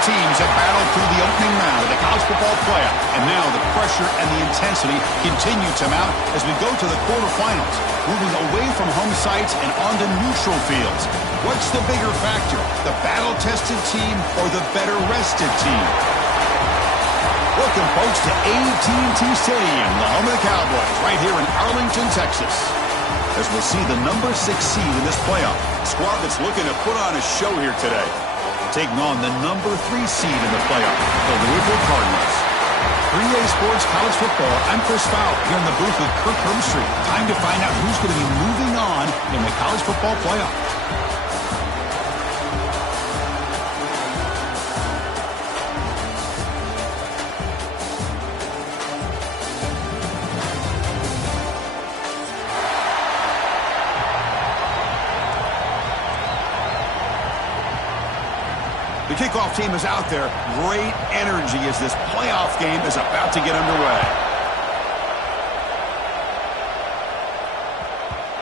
teams have battled through the opening round of the college football playoff, and now the pressure and the intensity continue to mount as we go to the quarterfinals, moving away from home sites and onto neutral fields. What's the bigger factor, the battle-tested team or the better-rested team? Welcome, folks, to AT&T Stadium, the home of the Cowboys, right here in Arlington, Texas. As we'll see the number 6 seed in this playoff, a squad that's looking to put on a show here today. Taking on the number 3 seed in the playoff, the Louisville Cardinals. 3A Sports College Football, I'm Chris Fowler, here in the booth with Kirk Herbstreit. Time to find out who's going to be moving on in the college football playoff. The kickoff team is out there. Great energy as this playoff game is about to get underway.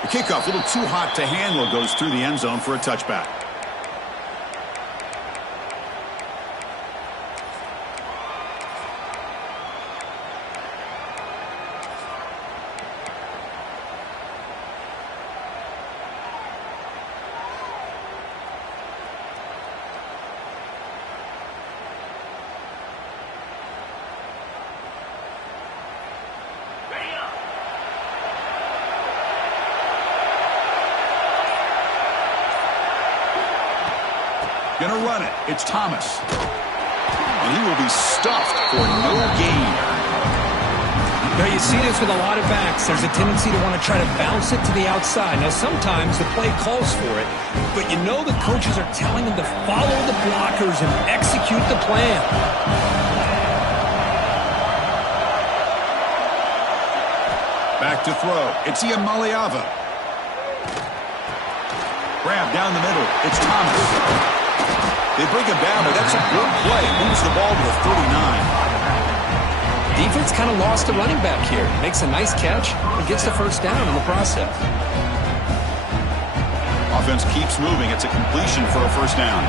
The kickoff, a little too hot to handle, goes through the end zone for a touchback. Going to run it. It's Thomas. And he will be stuffed for no gain. Now you see this with a lot of backs. There's a tendency to want to try to bounce it to the outside. Now sometimes the play calls for it, but you know the coaches are telling them to follow the blockers and execute the plan. Back to throw. It's Iamaleava. Grab down the middle. It's Thomas. They bring him down, but that's a good play. Moves the ball to the 39. Defense kind of lost a running back here. Makes a nice catch and gets the first down in the process. Offense keeps moving. It's a completion for a first down.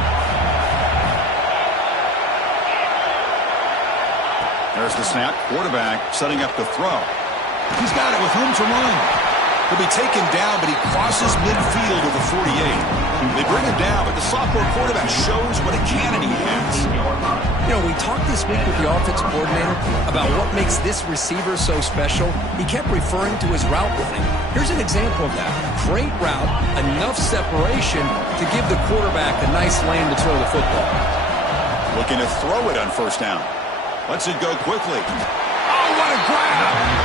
There's the snap. Quarterback setting up the throw. He's got it with room to run. He'll be taken down, but he crosses midfield of the 48. They bring him down, but the sophomore quarterback shows what a cannon he has. You know, we talked this week with the offensive coordinator about what makes this receiver so special. He kept referring to his route running. Here's an example of that. Great route, enough separation to give the quarterback a nice lane to throw the football. Looking to throw it on first down. Lets it go quickly. Oh, what a grab!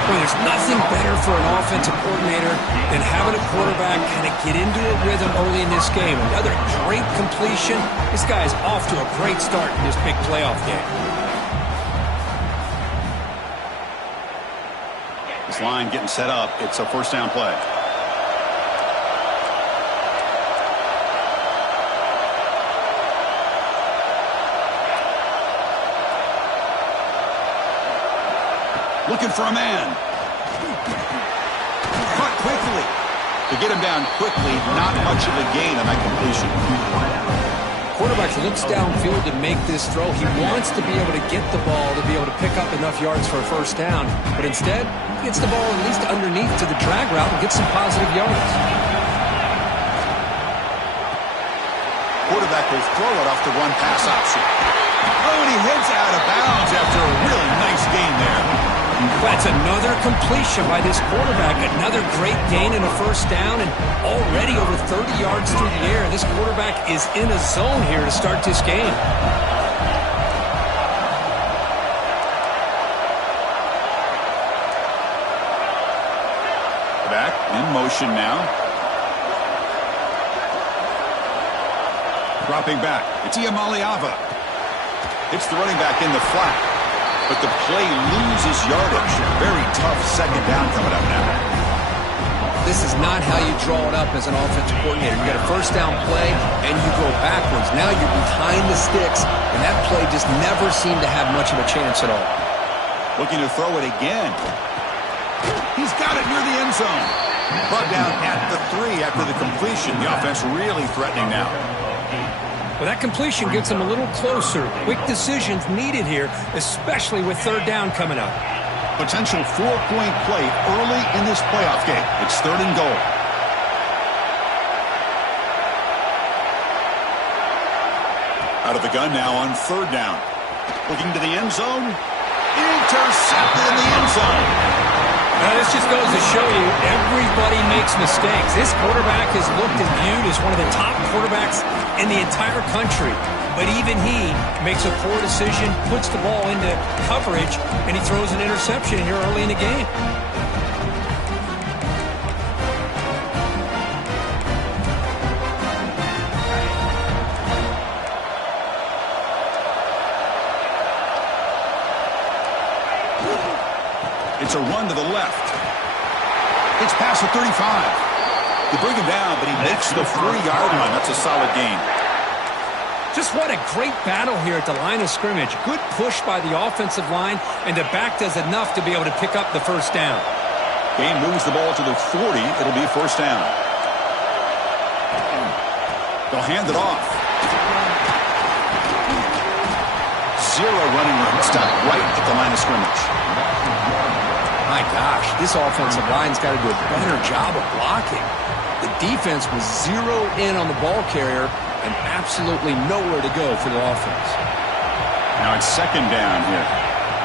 Well, there's nothing better for an offensive coordinator than having a quarterback kind of get into a rhythm early in this game. Another great completion. This guy is off to a great start in this big playoff game. This line getting set up. It's a first down play. Looking for a man. Cut quickly. To get him down quickly, not much of a gain on that completion. Quarterback looks downfield to make this throw. He wants to be able to get the ball to be able to pick up enough yards for a first down. But instead, he gets the ball at least underneath to the drag route and gets some positive yards. Quarterback will throw it off the run pass option. Oh, and he heads out of bounds after a really nice gain there. That's another completion by this quarterback. Another great gain in a first down, and already over 30 yards through the air. This quarterback is in a zone here to start this game. Back in motion now. Dropping back. It's Iamaleava. It's the running back in the flat. But the play loses yardage. Very tough second down coming up now. This is not how you draw it up as an offensive coordinator. You got a first down play, and you go backwards. Now you're behind the sticks, and that play just never seemed to have much of a chance at all. Looking to throw it again. He's got it near the end zone. Brought down at the 3 after the completion. The offense really threatening now. Well, that completion gets them a little closer. Quick decisions needed here, especially with third down coming up. Potential 4-point play early in this playoff game. It's 3rd and goal. Out of the gun now on 3rd down. Looking to the end zone. Intercepted in the end zone. Now, this just goes to show you everybody makes mistakes. This quarterback is looked and viewed as one of the top quarterbacks in the entire country. But even he makes a poor decision, puts the ball into coverage, and he throws an interception here early in the game. It's a run to the left. It's past the 35. They bring him down, but he makes the 40-yard line. That's a solid gain. Just what a great battle here at the line of scrimmage. Good push by the offensive line, and the back does enough to be able to pick up the first down. Game moves the ball to the 40. It'll be 1st down. They'll hand it off. Zero running room. Stop right at the line of scrimmage. My gosh, this offensive line's got to do a better job of blocking. The defense was zeroed in on the ball carrier and absolutely nowhere to go for the offense. Now it's 2nd down here.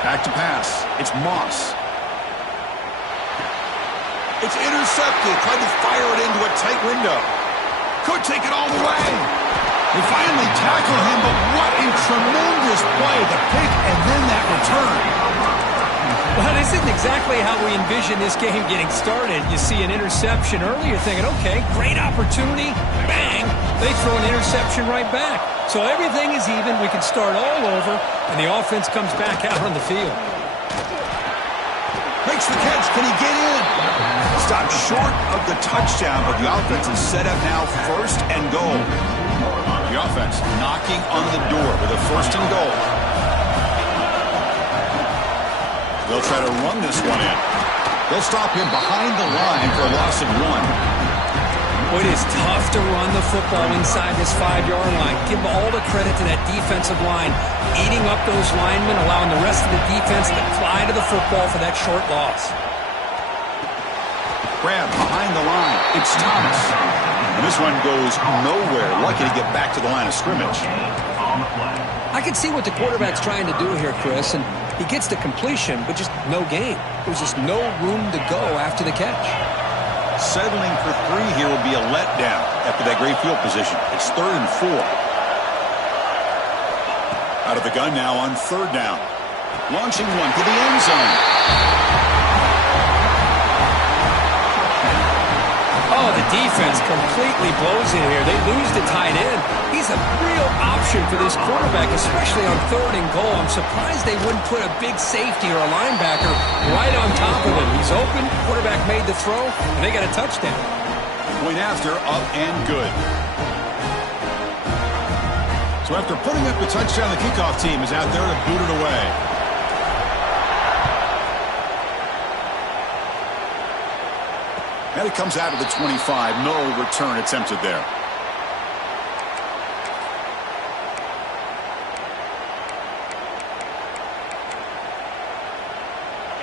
Back to pass. It's Moss. It's intercepted. Tried to fire it into a tight window. Could take it all the way. They finally tackle him, but what a tremendous play. The pick and then that return. Well, this isn't exactly how we envision this game getting started. You see an interception early, you're thinking, okay, great opportunity, bang, they throw an interception right back. So everything is even, we can start all over, and the offense comes back out on the field. Makes the catch, can he get in? Stopped short of the touchdown, but the offense is set up now 1st and goal. The offense knocking on the door with a 1st and goal. They'll try to run this one in. They'll stop him behind the line for a loss of 1. Well, it is tough to run the football inside this 5-yard line. Give all the credit to that defensive line, eating up those linemen, allowing the rest of the defense to fly to the football for that short loss. Grab behind the line. It's Thomas. And this one goes nowhere. Lucky to get back to the line of scrimmage. I can see what the quarterback's trying to do here, Chris, and he gets the completion, but just no gain. There's just no room to go after the catch. Settling for 3 here will be a letdown after that great field position. It's 3rd and 4. Out of the gun now on 3rd down. Launching one to the end zone. Oh, the defense completely blows it here. They lose the tight end. He's a real option for this quarterback, especially on 3rd and goal. I'm surprised they wouldn't put a big safety or a linebacker right on top of him. He's open, quarterback made the throw, and they got a touchdown. Point after, up and good. So after putting up the touchdown, the kickoff team is out there to boot it away. And it comes out of the 25. No return attempted there.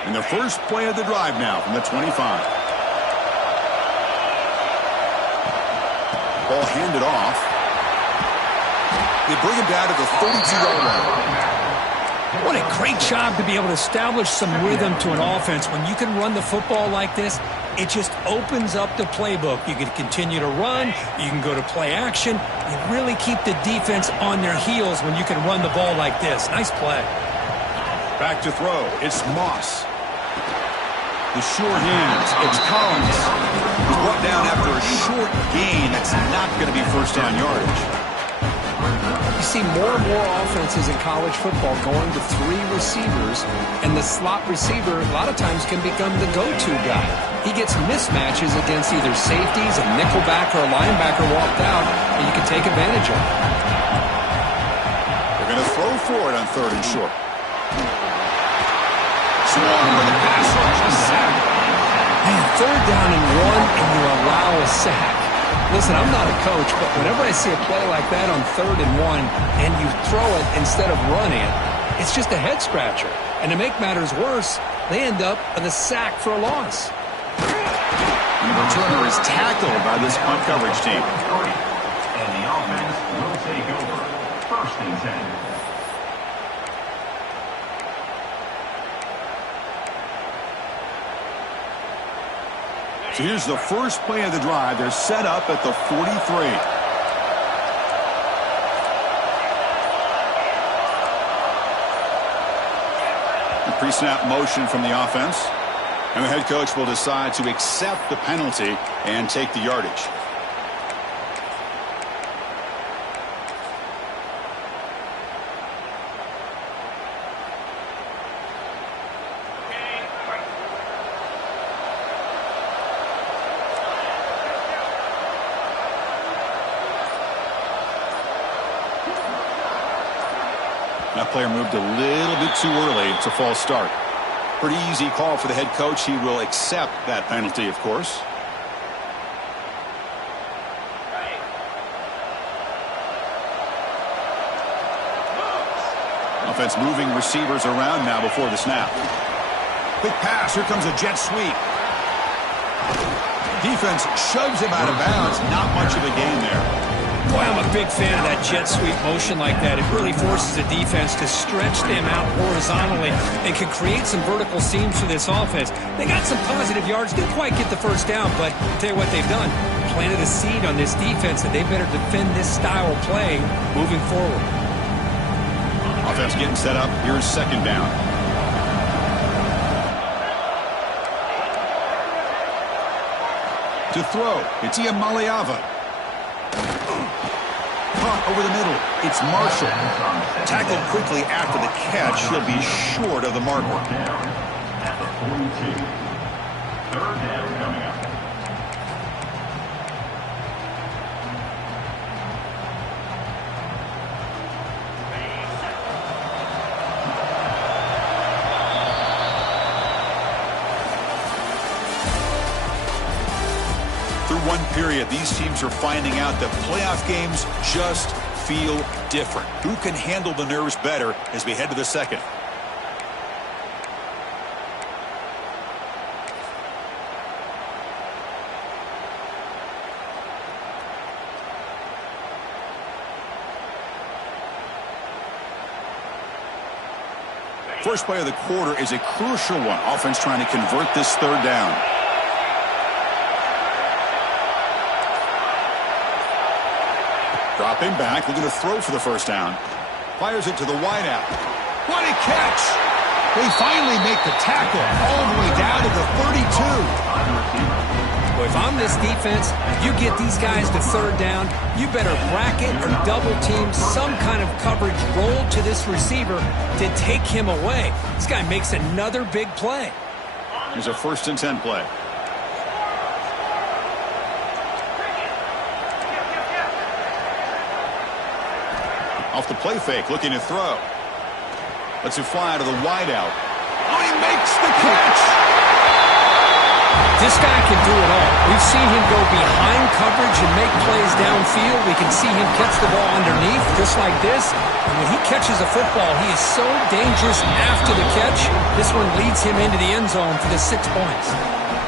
And the first play of the drive now from the 25. Ball handed off. They bring him down to the 32-yard line. What a great job to be able to establish some rhythm to an offense. When you can run the football like this, it just opens up the playbook. You can continue to run. You can go to play action. You really keep the defense on their heels when you can run the ball like this. Nice play. Back to throw. It's Moss. The sure hands. It's Collins. He's brought down after a short gain. That's not going to be first down yardage. You see more and more offenses in college football going to 3 receivers, and the slot receiver a lot of times can become the go-to guy. He gets mismatches against either safeties, a nickelback, or a linebacker walked out, and you can take advantage of it. They're going to throw for it on 3rd and short. Swarm with the pass rush, a sack. Man, 3rd down and 1, and you allow a sack. Listen, I'm not a coach, but whenever I see a play like that on 3rd and 1 and you throw it instead of running it, it's just a head-scratcher. And to make matters worse, they end up with a sack for a loss. And the returner is tackled by this punt coverage team. And the offense will take over. 1st and 10. So here's the first play of the drive. They're set up at the 43. The pre-snap motion from the offense. And the head coach will decide to accept the penalty and take the yardage. That player moved a little bit too early. It's a false start. Pretty easy call for the head coach. He will accept that penalty, of course. Offense moving receivers around now before the snap. Quick pass. Here comes a jet sweep. Defense shoves him out of bounds. Not much of a gain there. Boy, I'm a big fan of that jet sweep motion like that. It really forces the defense to stretch them out horizontally and can create some vertical seams for this offense. They got some positive yards, didn't quite get the first down, but I'll tell you what they've done. Planted a seed on this defense that they better defend this style of play moving forward. Offense getting set up. Here's 2nd down. To throw, it's Iamaleava. Caught over the middle. It's Marshall. Tackled quickly after the catch. He'll be short of the marker. At the 42. 3rd down coming up. Through one period, these teams are finding out that playoff games just feel different. Who can handle the nerves better as we head to the 2nd? First play of the quarter is a crucial one. Offense trying to convert this 3rd down. Dropping back, looking to throw for the 1st down. Fires it to the wideout. What a catch! They finally make the tackle all the way down to the 32. Well, if I'm this defense, you get these guys to 3rd down, you better bracket or double team some kind of coverage roll to this receiver to take him away. This guy makes another big play. Here's a 1st and 10 play. Off the play fake, looking to throw. Lets it fly to the wideout. Oh, he makes the catch! This guy can do it all. We've seen him go behind coverage and make plays downfield. We can see him catch the ball underneath, just like this. And when he catches a football, he is so dangerous after the catch. This one leads him into the end zone for the 6 points.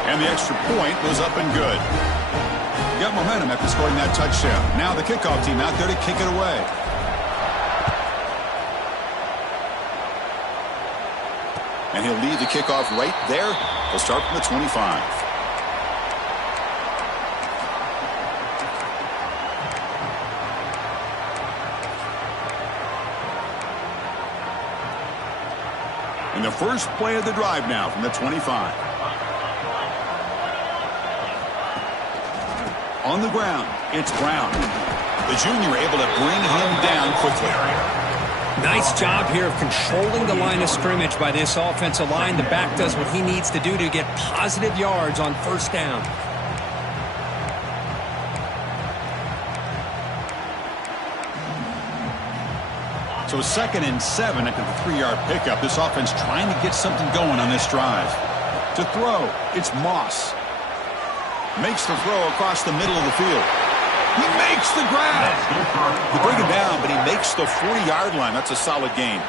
And the extra point was up and good. Got momentum after scoring that touchdown. Now the kickoff team out there to kick it away. And he'll lead the kickoff right there. He'll start from the 25. And the first play of the drive now from the 25. On the ground, it's Brown. The junior able to bring him down quickly. Nice job here of controlling the line of scrimmage by this offensive line. The back does what he needs to do to get positive yards on 1st down. So 2nd and 7 after the 3-yard pickup. This offense trying to get something going on this drive. To throw, it's Moss. Makes the throw across the middle of the field. He makes the grab. They bring him down, but he makes the 40-yard line. That's a solid gain.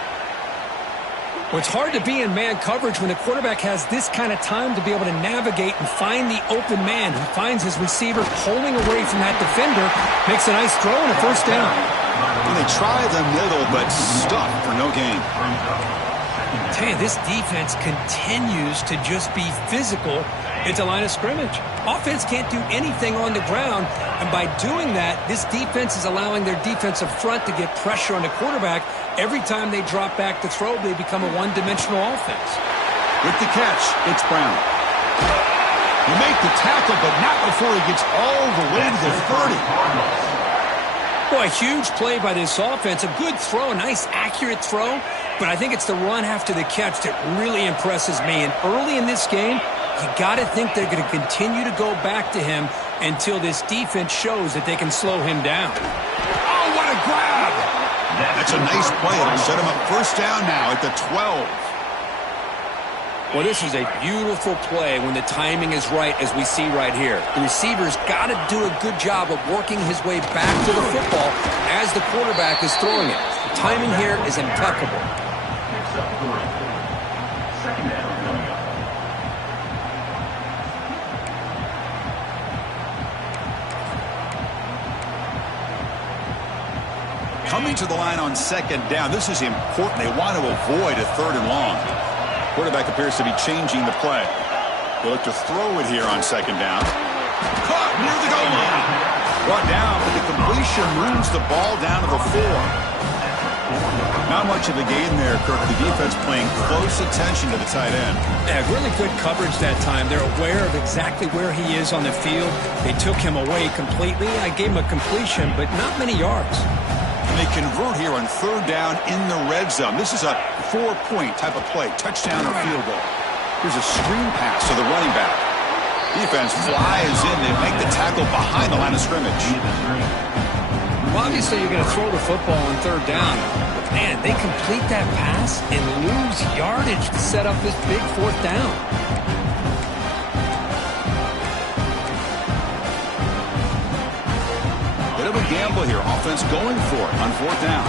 Well, it's hard to be in man coverage when the quarterback has this kind of time to be able to navigate and find the open man. He finds his receiver pulling away from that defender, makes a nice throw and a first down. And they try the middle, but stuck for no gain. I tell you, this defense continues to just be physical at the line of scrimmage. Offense can't do anything on the ground, and by doing that, this defense is allowing their defensive front to get pressure on the quarterback. Every time they drop back to throw, they become a one-dimensional offense. With the catch, it's Brown. You make the tackle, but not before he gets all the way to the 30. Boy, a huge play by this offense. A good throw, a nice, accurate throw. But I think it's the run after the catch that really impresses me. And early in this game, you got to think they're going to continue to go back to him until this defense shows that they can slow him down. Oh, what a grab! That's a nice play. It'll set him up first down now at the 12. Well, this is a beautiful play when the timing is right, as we see right here. The receiver's got to do a good job of working his way back to the football as the quarterback is throwing it. The timing here is impeccable. Second down coming up. Coming to the line on second down. This is important. They want to avoid a third and long. Quarterback appears to be changing the play. They look to throw it here on second down. Caught near the goal line. Brought down, but the completion moves the ball down to the 4. Not much of a gain there, Kirk. The defense paying close attention to the tight end. Yeah, really good coverage that time. They're aware of exactly where he is on the field. They took him away completely. I gave him a completion, but not many yards. And they convert here on third down in the red zone. This is a 4-point type of play, touchdown or field goal. Here's a screen pass to the running back. Defense flies in. They make the tackle behind the line of scrimmage. Well, obviously, you're going to throw the football on third down. But, man, they complete that pass and lose yardage to set up this big fourth down. Bit of a gamble here. Offense going for it on fourth down.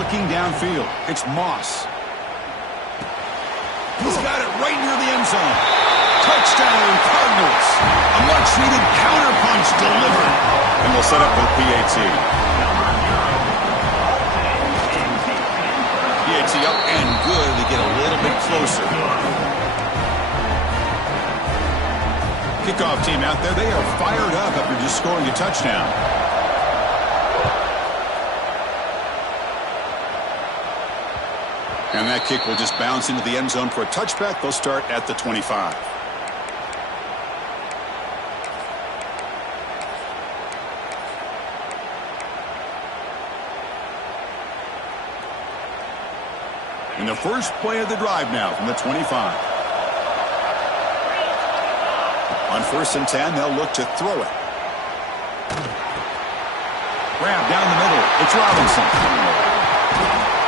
Looking downfield. It's Moss. He's got it right near the end zone. Touchdown, Cardinals. A much-needed counterpunch delivered. And we'll set up with PAT. PAT up and good. They get a little bit closer. Kickoff team out there. They are fired up after just scoring a touchdown. And that kick will just bounce into the end zone for a touchback. They'll start at the 25. And the first play of the drive now from the 25. On 1st and 10, they'll look to throw it. Grab down the middle. It's Robinson.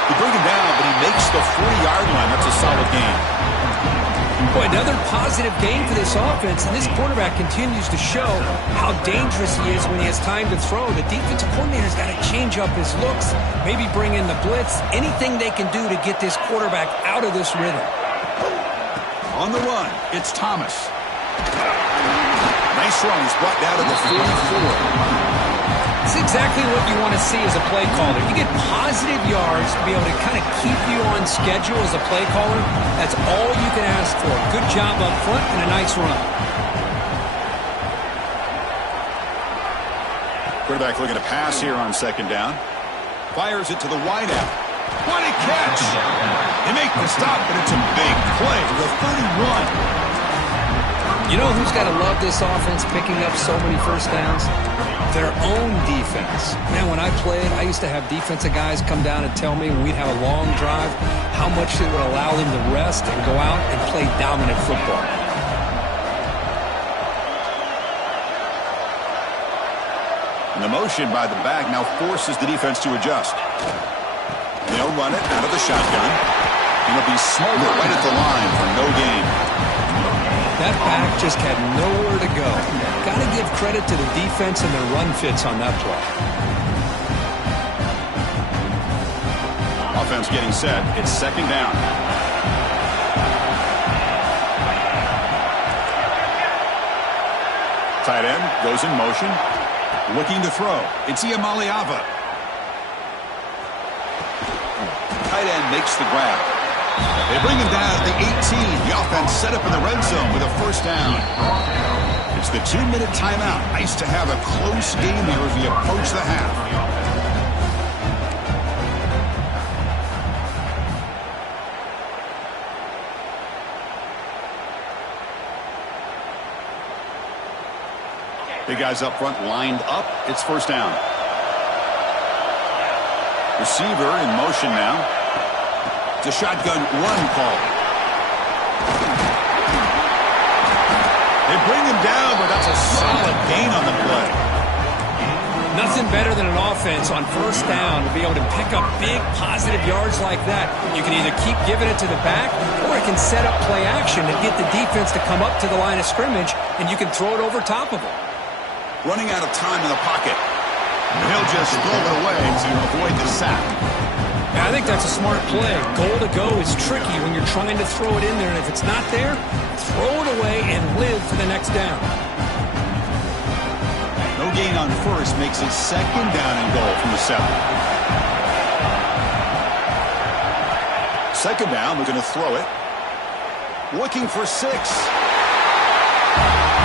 They bring him down, but he makes the 40-yard line. That's a solid gain. Boy, another positive game for this offense, and this quarterback continues to show how dangerous he is when he has time to throw. The defensive coordinator's got to change up his looks, maybe bring in the blitz, anything they can do to get this quarterback out of this rhythm. On the run, it's Thomas. Nice run. He's brought down to the 44. It's exactly what you want to see as a play caller. You get positive yards to be able to kind of keep you on schedule as a play caller. That's all you can ask for. Good job up front and a nice run. Quarterback looking to pass here on second down. Fires it to the wideout. What a catch! They make the stop, but it's a big play to the 31. You know who's got to love this offense picking up so many first downs? Their own defense. Man, when I played, I used to have defensive guys come down and tell me when we'd have a long drive how much it would allow them to rest and go out and play dominant football. And the motion by the back now forces the defense to adjust. And they'll run it out of the shotgun. And it'll be Smolder right at the line for no gain. That back just had nowhere to go. Got to give credit to the defense and their run fits on that play. Offense getting set. It's second down. Tight end goes in motion. Looking to throw. It's Iamaleava. Tight end makes the grab. They bring him down at the 18. The offense set up in the red zone with a first down. It's the 2-minute timeout. Nice to have a close game here as we approach the half. Big guys up front lined up. It's first down. Receiver in motion now. It's a shotgun run call. They bring him down, but that's a solid gain on the play. Nothing better than an offense on first down to be able to pick up big positive yards like that. You can either keep giving it to the back, or it can set up play action and get the defense to come up to the line of scrimmage, and you can throw it over top of them. Running out of time in the pocket. He'll just throw it away to avoid the sack. Yeah, I think that's a smart play. Goal to go is tricky when you're trying to throw it in there, and if it's not there, throw it away and live for the next down. No gain on first makes it second down and goal from the 7. Second down, we're going to throw it. Looking for 6.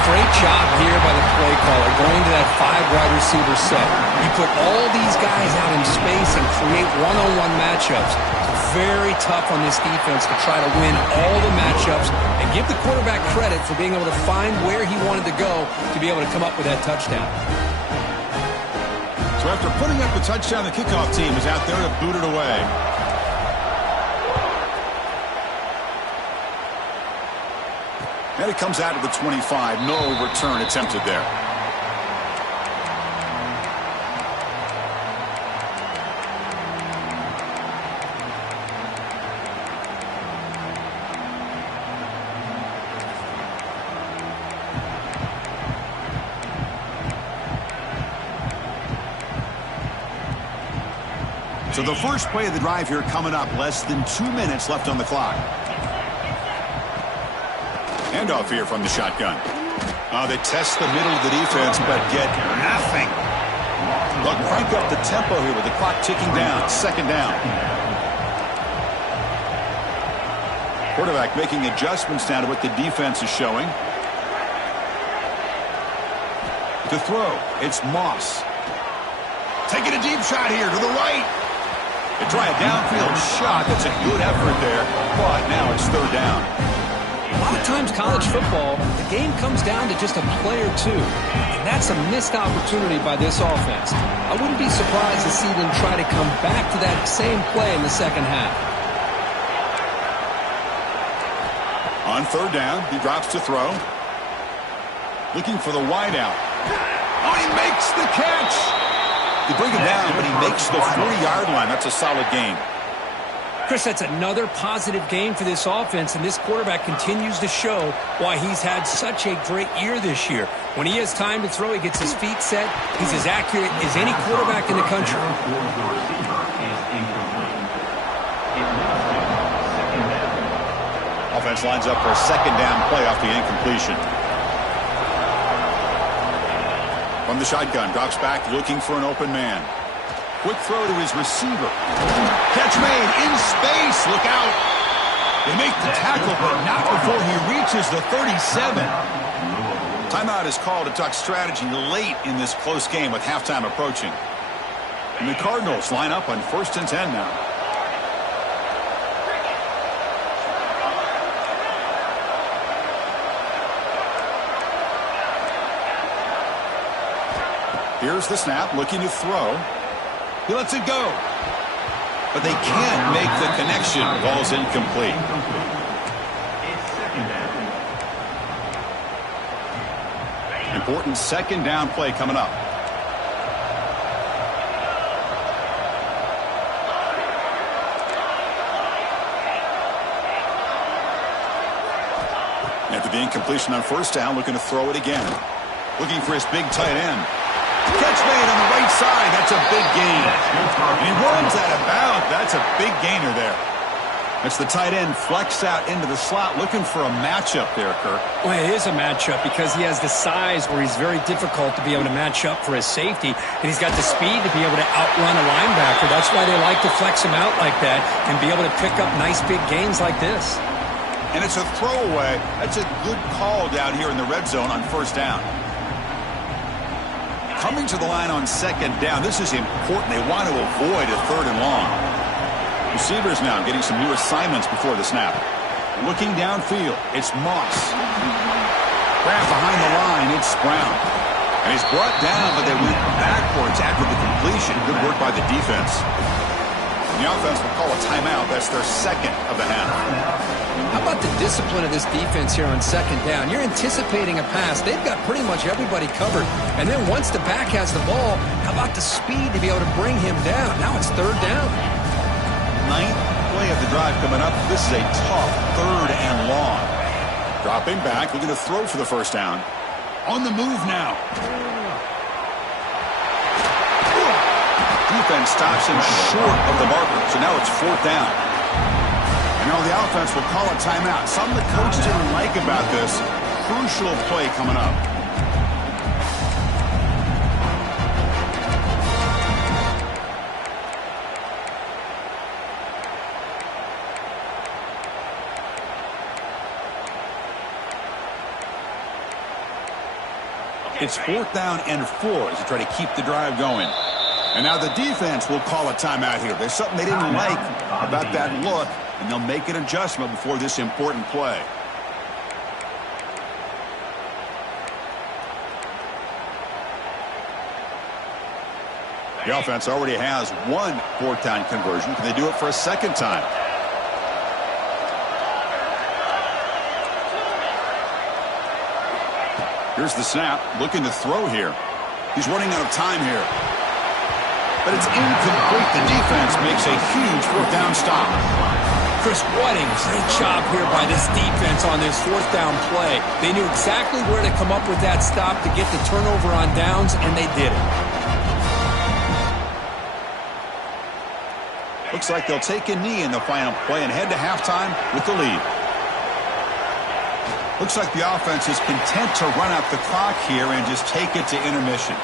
Great job here by the play caller going to that 5-wide receiver set. You put all these guys out in space and create one-on-one matchups. It's very tough on this defense to try to win all the matchups and give the quarterback credit for being able to find where he wanted to go to be able to come up with that touchdown. So after putting up the touchdown, the kickoff team is out there to boot it away. And it comes out of the 25. No return attempted there. So the first play of the drive here coming up. Less than 2 minutes left on the clock. Handoff here from the shotgun. They test the middle of the defense, but get nothing. They'll crank up the tempo here with the clock ticking down. Second down. Quarterback making adjustments now to what the defense is showing. To throw, it's Moss. Taking a deep shot here to the right. They try a downfield shot. That's a good effort there, but now it's third down. A lot of times college football, the game comes down to just a play or two. And that's a missed opportunity by this offense. I wouldn't be surprised to see them try to come back to that same play in the second half. On third down, he drops to throw. Looking for the wideout. Oh, he makes the catch! They bring him down, but he makes the 40-yard line. That's a solid gain. Chris, that's another positive game for this offense, and this quarterback continues to show why he's had such a great year this year. When he has time to throw, he gets his feet set. He's as accurate as any quarterback in the country. Offense lines up for a second down play off the incompletion. From the shotgun, drops back looking for an open man. Quick throw to his receiver. Catch made in space. Look out. They make the tackle, but not before he reaches the 37. Timeout is called to talk strategy late in this close game with halftime approaching. And the Cardinals line up on 1st and 10 now. Here's the snap, looking to throw. He lets it go. But they can't make the connection. Ball's incomplete. Important second down play coming up. And After the incompletion on first down, looking to throw it again. Looking for his big tight end. Catch made on the right side. That's a big gain. And he runs out of bounds. That's a big gainer there. It's the tight end flex out into the slot, looking for a matchup there, Kirk. Well, it is a matchup because he has the size where he's very difficult to be able to match up for his safety, and he's got the speed to be able to outrun a linebacker. That's why they like to flex him out like that and be able to pick up nice big gains like this. And it's a throwaway. That's a good call down here in the red zone on first down. Coming to the line on second down, this is important. They want to avoid a third and long. Receivers now getting some new assignments before the snap. Looking downfield, it's Moss. Grab behind the line, it's Brown. And he's brought down, but they went backwards after the completion. Good work by the defense. And the offense will call a timeout. That's their second of the half. How about the discipline of this defense here on second down? You're anticipating a pass. They've got pretty much everybody covered. And then once the back has the ball, how about the speed to be able to bring him down? Now it's third down. Ninth play of the drive coming up. This is a tough third and long. Dropping back, looking to throw for the first down. On the move now. Defense stops him short of the marker, so now it's fourth down. And now the offense will call a timeout. Something the coach didn't like about this. Crucial play coming up. It's fourth down and 4 as they try to keep the drive going. And now the defense will call a timeout here. There's something they didn't like about that look, and they'll make an adjustment before this important play. The offense already has one fourth down conversion. Can they do it for a second time? Here's the snap, looking to throw here. He's running out of time here. But it's incomplete. The defense makes a huge fourth down stop. Chris, what a great job here by this defense on this fourth down play. They knew exactly where to come up with that stop to get the turnover on downs, and they did it. Looks like they'll take a knee in the final play and head to halftime with the lead. Looks like the offense is content to run out the clock here and just take it to intermission.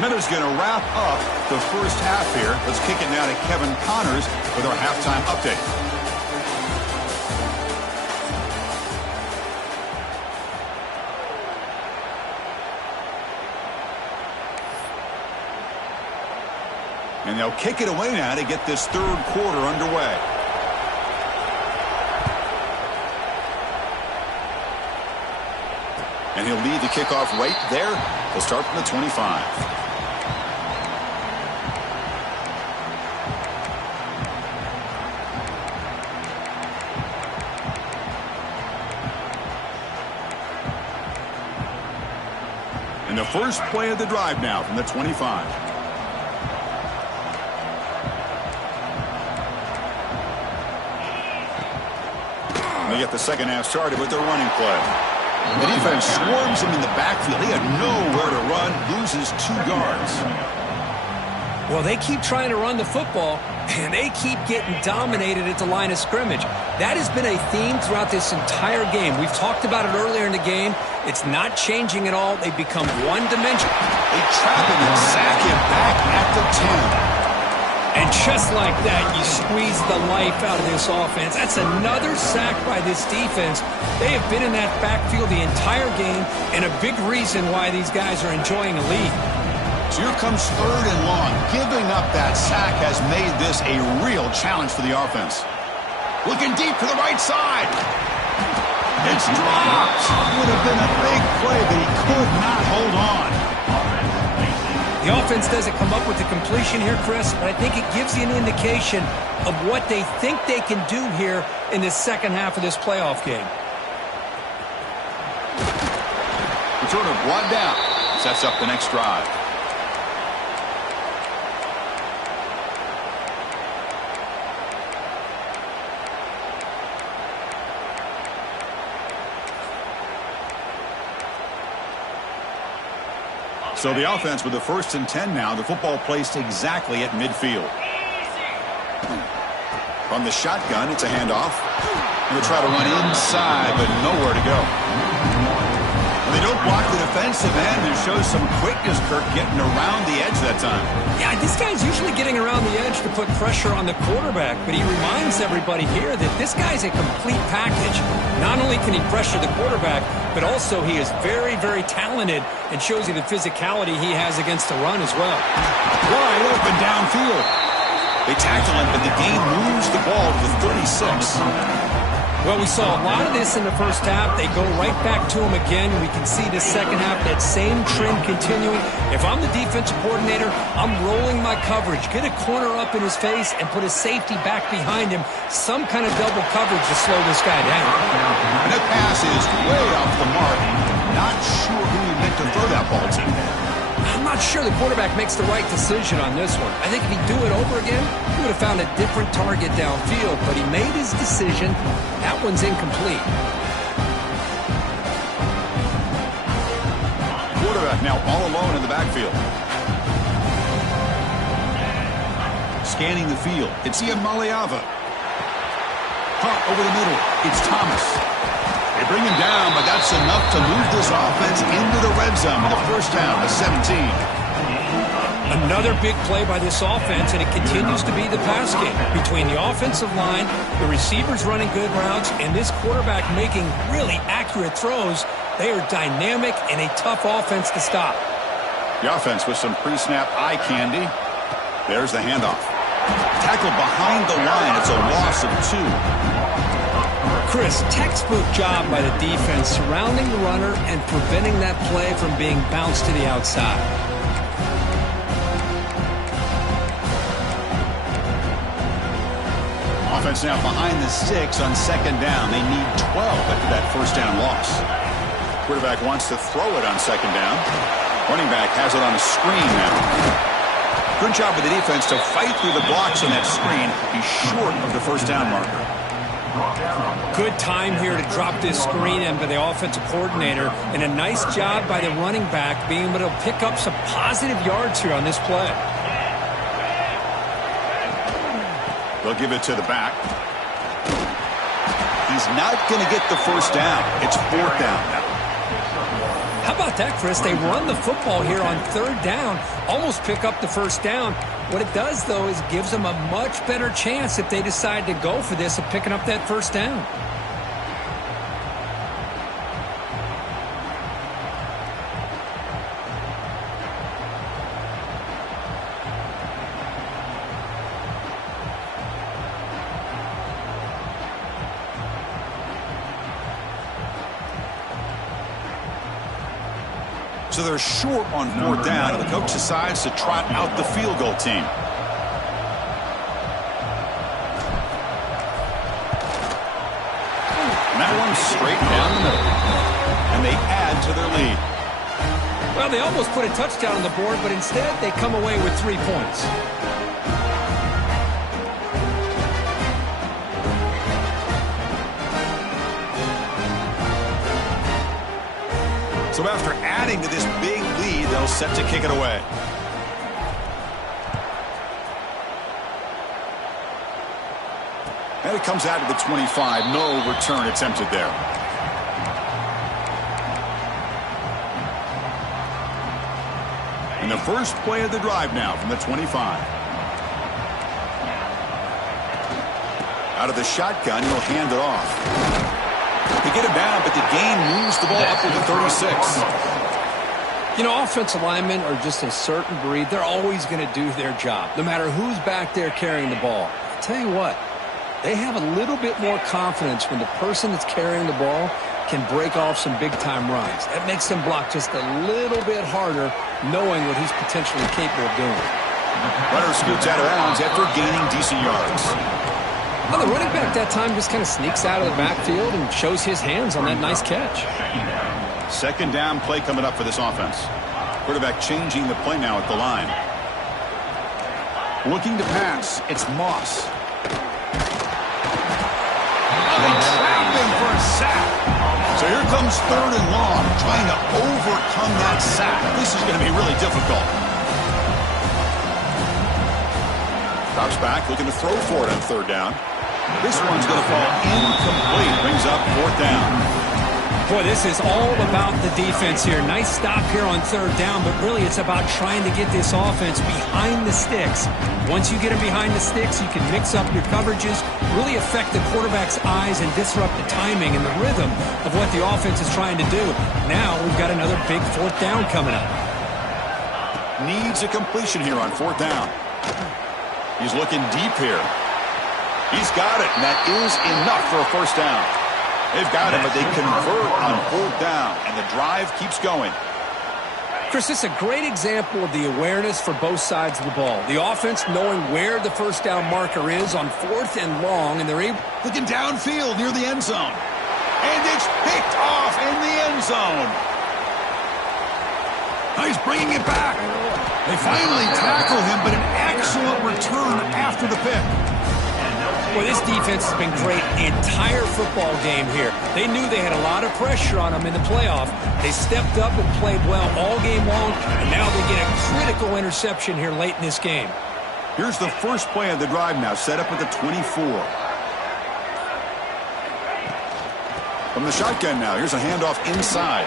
Miller's going to wrap up the first half here. Let's kick it now to Kevin Connors with our halftime update. And they'll kick it away now to get this third quarter underway. And he'll lead the kickoff right there. He'll start from the 25. And the first play of the drive now from the 25. They get the second half started with their running play. The defense swarms him in the backfield. He had nowhere to run, loses 2 yards. Well, they keep trying to run the football, and they keep getting dominated at the line of scrimmage. That has been a theme throughout this entire game. We've talked about it earlier in the game. It's not changing at all. They've become one-dimensional. They trap him and sack him back at the 10. And just like that, you squeeze the life out of this offense. That's another sack by this defense. They have been in that backfield the entire game, and a big reason why these guys are enjoying a lead. So here comes third and long. Giving up that sack has made this a real challenge for the offense. Looking deep to the right side. It's dropped. Would have been a big play, but he could not hold on. The offense doesn't come up with the completion here, Chris, but I think it gives you an indication of what they think they can do here in the second half of this playoff game. Returner brought down. Sets up the next drive. So the offense with the 1st and 10 now. The football placed exactly at midfield. From the shotgun, it's a handoff. They'll try to run inside, but nowhere to go. They don't block the defensive end. It shows some quickness, Kirk, getting around the edge that time. Yeah, this guy's usually getting around the edge to put pressure on the quarterback, but he reminds everybody here that this guy's a complete package. Not only can he pressure the quarterback, but also he is very, very talented and shows you the physicality he has against the run as well. Wide open downfield. They tackle him, but the game moves the ball to the 36. Well, we saw a lot of this in the first half. They go right back to him again. We can see the second half, that same trend continuing. If I'm the defensive coordinator, I'm rolling my coverage. Get a corner up in his face and put a safety back behind him. Some kind of double coverage to slow this guy down. And that pass is way off the mark. Not sure who he meant to throw that ball to. I'm not sure the quarterback makes the right decision on this one. I think if he'd do it over again, he would have found a different target downfield, but he made his decision. That one's incomplete. Quarterback now all alone in the backfield. Scanning the field. It's Iamaleava. Caught over the middle. It's Thomas. They bring him down, but that's enough to move this offense into the red zone with the first down to 17. Another big play by this offense, and it continues to be the pass game. Between the offensive line, the receivers running good routes, and this quarterback making really accurate throws, they are dynamic and a tough offense to stop. The offense with some pre-snap eye candy. There's the handoff. Tackled behind the line. It's a loss of 2. Chris, textbook job by the defense surrounding the runner and preventing that play from being bounced to the outside. Offense now behind the 6 on second down. They need 12 after that first down loss. Quarterback wants to throw it on second down. Running back has it on a screen now. Good job by the defense to fight through the blocks on that screen. He's short of the first down marker. Good time here to drop this screen in by the offensive coordinator, and a nice job by the running back being able to pick up some positive yards here on this play. They'll give it to the back. He's not going to get the first down. It's 4th down. How about that, Chris? They run the football here on 3rd down, almost pick up the first down. What it does, though, is gives them a much better chance if they decide to go for this of picking up that first down. So they're short on 4th down, and the coach decides to trot out the field goal team. And that one's straight down the middle. And they add to their lead. Well, they almost put a touchdown on the board, but instead they come away with 3 points. So after adding to this big lead, they'll set to kick it away. And it comes out to the 25. No return attempted there. And the first play of the drive now from the 25. Out of the shotgun, he'll hand it off. They get him down, but the game moves the ball up to the 36. You know, offensive linemen are just a certain breed. They're always going to do their job, no matter who's back there carrying the ball. I'll tell you what, they have a little bit more confidence when the person that's carrying the ball can break off some big-time runs. That makes them block just a little bit harder, knowing what he's potentially capable of doing. Runner scoots out of bounds after gaining decent yards. Well, the running back that time just kind of sneaks out of the backfield and shows his hands on that nice catch. Second down play coming up for this offense. Quarterback changing the play now at the line. Looking to pass. It's Moss. They trap him for a sack. So here comes 3rd and long, trying to overcome that sack. This this is going to be really difficult. Drops back, looking to throw for it on third down. This one's going to fall incomplete. Brings up fourth down. Boy, this is all about the defense here. Nice stop here on third down, but really it's about trying to get this offense behind the sticks. Once you get them behind the sticks, you can mix up your coverages, really affect the quarterback's eyes and disrupt the timing and the rhythm of what the offense is trying to do. Now we've got another big fourth down coming up. Needs a completion here on fourth down. He's looking deep here. He's got it, and that is enough for a first down. They've got him, but they convert on fourth down, and the drive keeps going. Chris, this is a great example of the awareness for both sides of the ball. The offense knowing where the first down marker is on fourth and long, and they're able... Looking downfield near the end zone. And it's picked off in the end zone. Now he's bringing it back. They finally tackle him, but an excellent return after the pick. Well, this defense has been great the entire football game here. They knew they had a lot of pressure on them in the playoff. They stepped up and played well all game long, and now they get a critical interception here late in this game. Here's the first play of the drive now, set up at the 24. From the shotgun now, here's a handoff inside.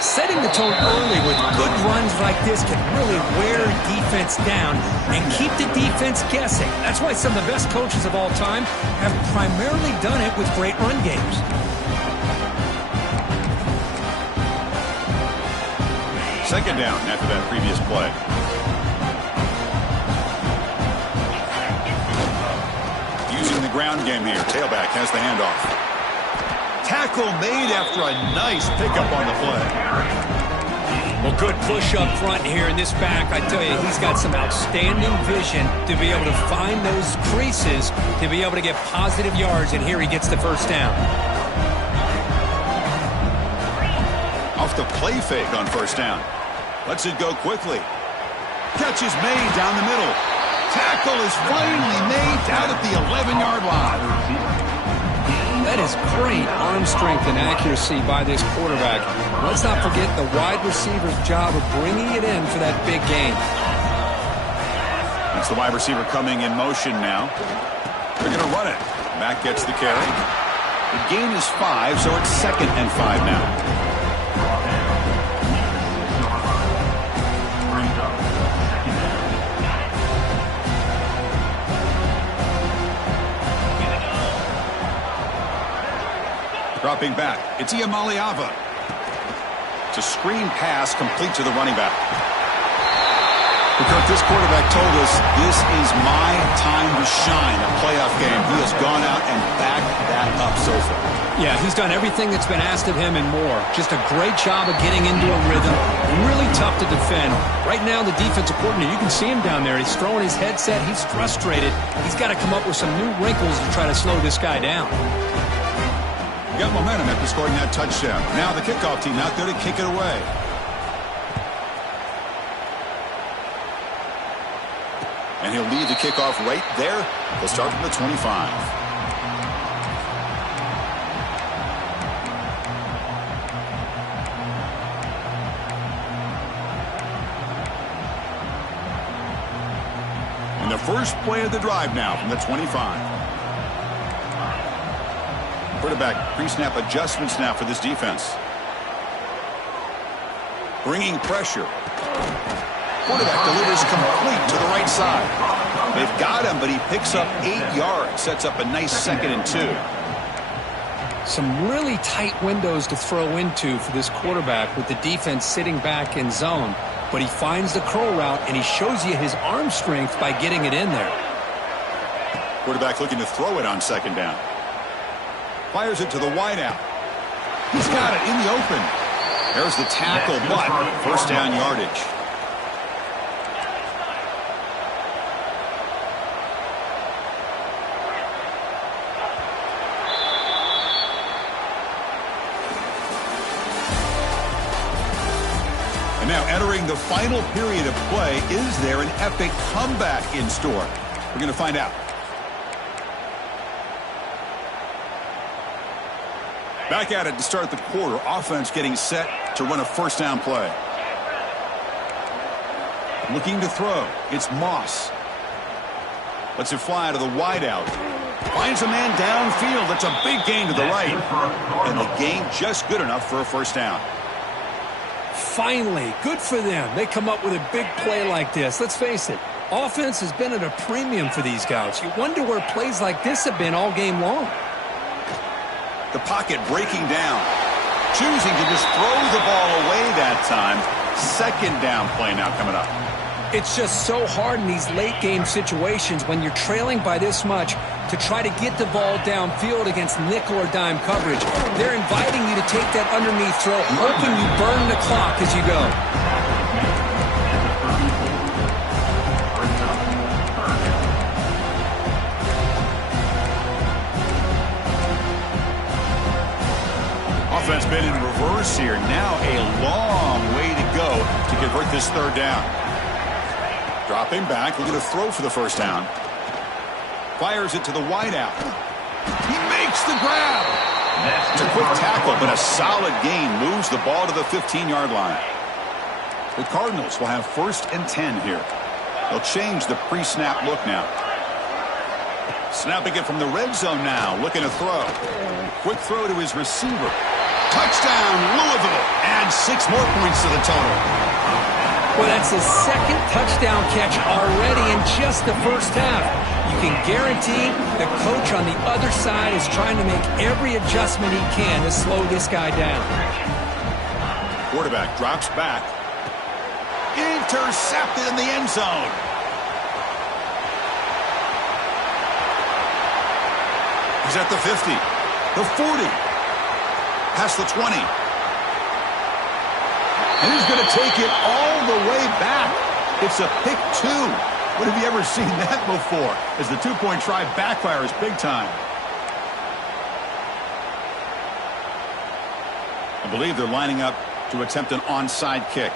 Setting the tone early with good runs like this can really wear defense down and keep the defense guessing. That's why some of the best coaches of all time have primarily done it with great run games. Second down after that previous play. Using the ground game here. Tailback has the handoff. Tackle made after a nice pickup on the play. Well, good push up front here in this back. I tell you, he's got some outstanding vision to be able to find those creases, to be able to get positive yards, and here he gets the first down. Off the play fake on first down. Lets it go quickly. Catch is made down the middle. Tackle is finally made down at the 11-yard line. That is great arm strength and accuracy by this quarterback. Let's not forget the wide receiver's job of bringing it in for that big gain. That's the wide receiver coming in motion now. They're going to run it. Back gets the carry. The gain is 5, so it's 2nd and 5 now. Dropping back, it's Iamaleava. It's a screen pass complete to the running back. Kirk, this quarterback told us this is my time to shine, a playoff game. He has gone out and backed that up so far. Yeah, he's done everything that's been asked of him and more. Just a great job of getting into a rhythm. Really tough to defend. Right now, the defensive coordinator, you can see him down there. He's throwing his headset. He's frustrated. He's got to come up with some new wrinkles to try to slow this guy down. Got momentum after scoring that touchdown. Now the kickoff team out there to kick it away. And he'll lead the kickoff right there. They'll start from the 25. And the first play of the drive now from the 25. Quarterback pre-snap adjustments now for this defense. Bringing pressure. Quarterback delivers complete to the right side. They've got him, but he picks up 8 yards. Sets up a nice 2nd and 2. Some really tight windows to throw into for this quarterback with the defense sitting back in zone. But he finds the curl route, and he shows you his arm strength by getting it in there. Quarterback looking to throw it on 2nd down. Fires it to the wideout. He's got it in the open. There's the tackle, but first down yardage. And now entering the final period of play, is there an epic comeback in store? We're going to find out. Back at it to start the quarter. Offense getting set to run a first down play. Looking to throw. It's Moss. Lets it fly to the wideout. Finds a man downfield. That's a big gain to the right. And the gain just good enough for a first down. Finally, good for them. They come up with a big play like this. Let's face it, offense has been at a premium for these guys. You wonder where plays like this have been all game long. The pocket breaking down. Choosing to just throw the ball away that time. Second down play now coming up. It's just so hard in these late-game situations when you're trailing by this much to try to get the ball downfield against nickel or dime coverage. They're inviting you to take that underneath throw, hoping you burn the clock as you go. Offense been in reverse here. Now a long way to go to convert this third down. Dropping back, looking to throw for the first down. Fires it to the wideout. He makes the grab. It's a quick tackle, but a solid gain moves the ball to the 15-yard line. The Cardinals will have 1st and 10 here. They'll change the pre-snap look now. Snapping it from the red zone now, looking to throw. Quick throw to his receiver. Touchdown, Louisville. Adds 6 more points to the total. Well, that's his second touchdown catch already in just the first half. You can guarantee the coach on the other side is trying to make every adjustment he can to slow this guy down. Quarterback drops back. Intercepted in the end zone. He's at the 50, the 40, past the 20. And he's going to take it all the way back. It's a pick 2. When have you ever seen that before? As the 2-point try backfires big time. I believe they're lining up to attempt an onside kick.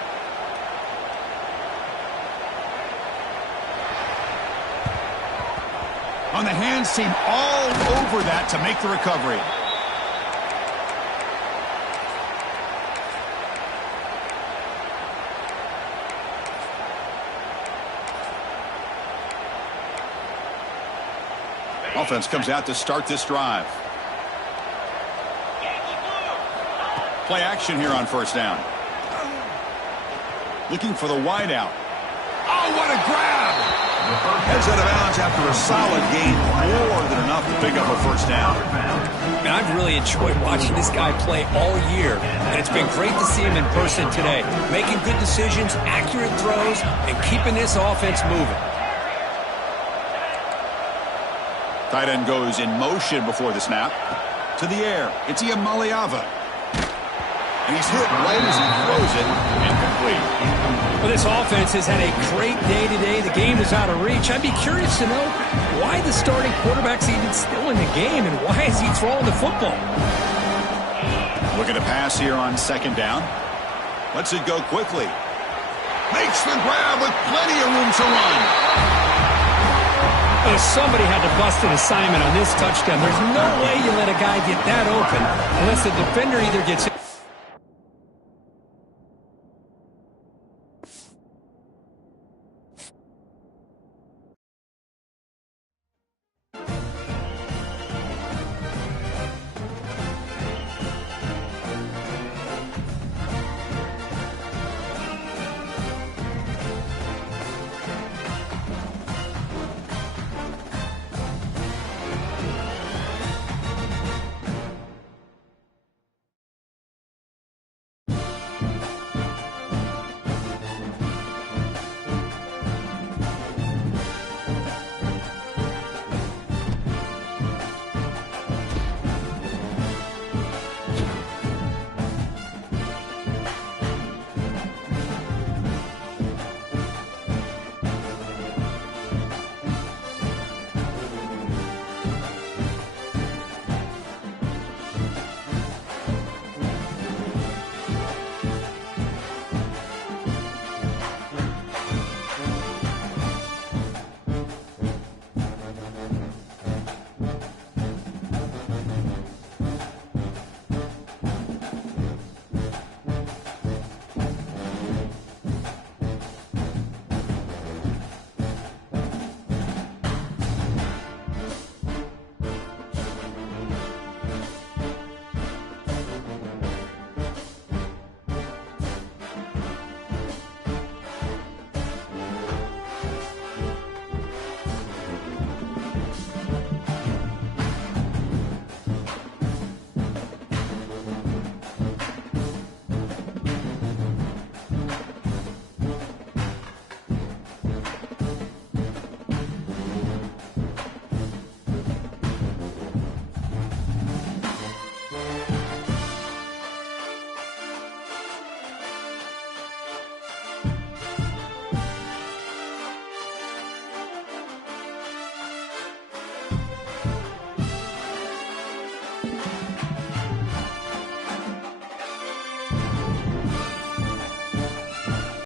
On the hands team all over that to make the recovery. Offense comes out to start this drive. Play action here on first down. Looking for the wideout. Oh, what a grab! Heads out of bounds after a solid gain, more than enough to pick up a first down. And I've really enjoyed watching this guy play all year, and it's been great to see him in person today. Making good decisions, accurate throws, and keeping this offense moving. Tight end goes in motion before the snap. To the air. It's Iamaleava. And he's hit right as he throws it. Incomplete. Well, this offense has had a great day today. The game is out of reach. I'd be curious to know why the starting quarterback's even still in the game and why is he throwing the football? Looking to pass here on second down. Lets it go quickly. Makes the grab with plenty of room to run. Well, somebody had to bust an assignment on this touchdown. There's no way you let a guy get that open unless the defender either gets it.